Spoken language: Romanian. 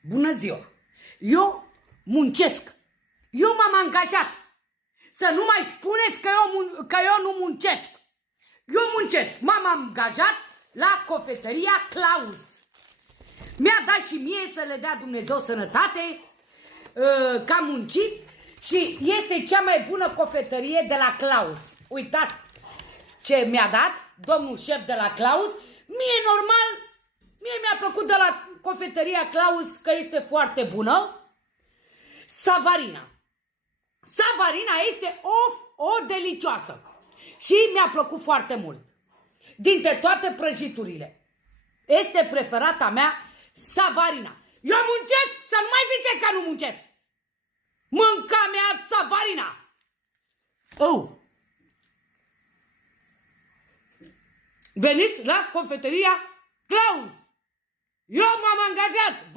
Bună ziua! Eu muncesc. Eu m-am angajat. Să nu mai spuneți că eu nu muncesc. Eu muncesc. M-am angajat la cofetăria Claus. Mi-a dat și mie să le dea Dumnezeu sănătate, că am muncit și este cea mai bună cofetărie de la Claus. Uitați ce mi-a dat domnul șef de la Claus. Mie normal, mie mi-a plăcut de la cofetăria Claus că este foarte bună. Savarina. Savarina este o delicioasă și mi-a plăcut foarte mult. Dintre toate prăjiturile, este preferata mea Savarina. Eu muncesc, să nu mai ziceți că nu muncesc. Mânca mea Savarina. Oh. Veniți la cofetăria Claus. Eu m-am angajat.